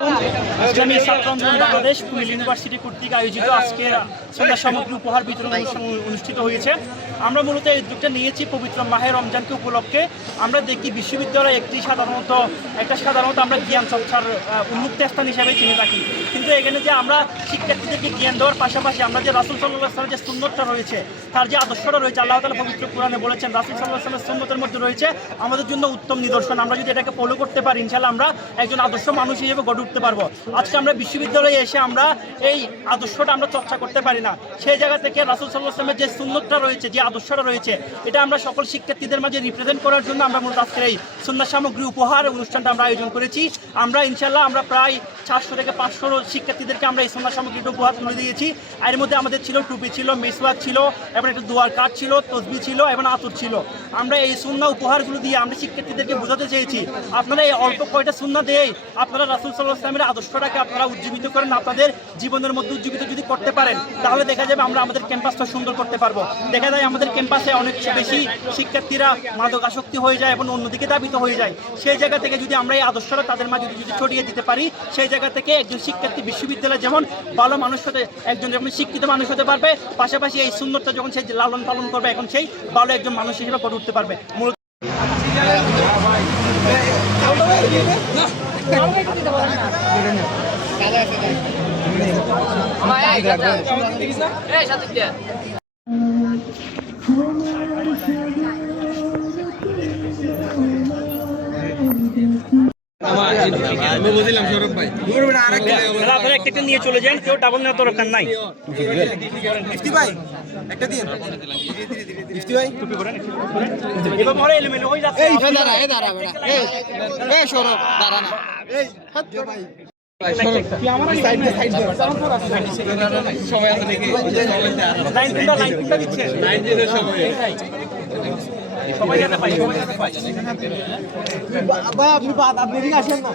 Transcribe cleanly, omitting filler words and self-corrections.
ইসলামী ছাত্র আন্দোলন বাংলাদেশ কুমিল্লা ইউনিভার্সিটি কর্তৃক আয়োজিত আজকের সন্ধ্যা সামগ্রী উপহার বিতরণ অনুষ্ঠান অনুষ্ঠিত হয়েছে। আমরা মূলত এই উদ্যোগটা নিয়েছি পবিত্র মাহে রমজানকে উপলক্ষে। আমরা দেখি বিশ্ববিদ্যালয় সাধারণত আমরা জ্ঞান চর্চার উন্মুক্ত স্থান হিসেবে চিনে থাকি, কিন্তু এখানে যে আমরা শিক্ষার্থীদেরকে জ্ঞান দেওয়ার পাশাপাশি আমরা যে রাসূল সাল্লাল্লাহু আলাইহি ওয়াসাল্লামের যে সুন্নতটা রয়েছে, তার যে আদর্শটা রয়েছে, আল্লাহ তাআলা পবিত্র কোরআনে বলেছেন রাসূল সাল্লাল্লাহু আলাইহি ওয়াসাল্লামের সুন্নতের মধ্যে রয়েছে আমাদের জন্য উত্তম নিদর্শন। আমরা যদি এটাকে ফলো করতে পারি, ইনশাআল্লাহ আমরা একজন আদর্শ মানুষ হিসেবে গড়ে উঠতে পারবো। আজকে আমরা বিশ্ববিদ্যালয়ে এসে আমরা এই আদর্শটা আমরা চর্চা করতে পারি না। সেই জায়গা থেকে রাসূল সাল্লাল্লাহু আলাইহি ওয়াসাল্লামের যে সুন্নতটা রয়েছে, যে আদর্শটা রয়েছে, এটা আমরা সকল শিক্ষার্থীদের মাঝে রিপ্রেজেন্ট করার জন্য আমরা মূলত আজকের এই সুন্নাহ সামগ্রী উপহার অনুষ্ঠানটা আমরা আয়োজন করেছি। আমরা ইনশাআল্লাহ আমরা প্রায় 400 থেকে 500 শিক্ষার্থীদেরকে আমরা এই সুন্নাহ সামগ্রীটা উপহার তুলে দিয়েছি। এর মধ্যে আমাদের ছিল টুপি, ছিল মিসওয়াক, ছিল এবং একটা দোয়ার কার্ড ছিল, তসবিহ ছিল এবং আতর ছিল। আমরা এই সুন্নাহ উপহারগুলো দিয়ে আমরা শিক্ষার্থীদেরকে বোঝাতে চেয়েছি আপনারা এই অল্প কয়টা সুন্নাহ দিয়েই আপনারা রাসূল সাল্লাল্লাহু আলাইহি ওয়াসাল্লামের আদর্শটাকে আপনারা উজ্জীবিত করেন, আপনাদের জীবনের মধ্যে উজ্জীবিত যদি করতে পারেন, তাহলে দেখা যাবে আমরা আমাদের ক্যাম্পাসটা সুন্দর করতে পারবো। দেখা যায় আমাদের ক্যাম্পাসে অনেক বেশি শিক্ষার্থীরা মাদকাসক্তি হয়ে যায় এবং অন্যদিকে ধাবিত হয়ে যায়। সেই জায়গা থেকে যদি আমরা এই আদর্শটা তাদের মাঝে যদি ছড়িয়ে দিতে পারি, সেই জায়গা থেকে একজন শিক্ষার্থী বিশ্ববিদ্যালয়ে যেমন ভালো মানুষ হতে, একজন যেমন শিক্ষিত মানুষ হতে পারবে, পাশাপাশি এই সুন্নতটা যখন সে লালন পালন করবে, এখন সেই ভালো একজন মানুষ হিসেবে গড়ে উঠতে পারবে। একটা নিয়ে চলে যান, কেউ ডাবল নেওয়ার দরকার নাই। আপনি আসেন না।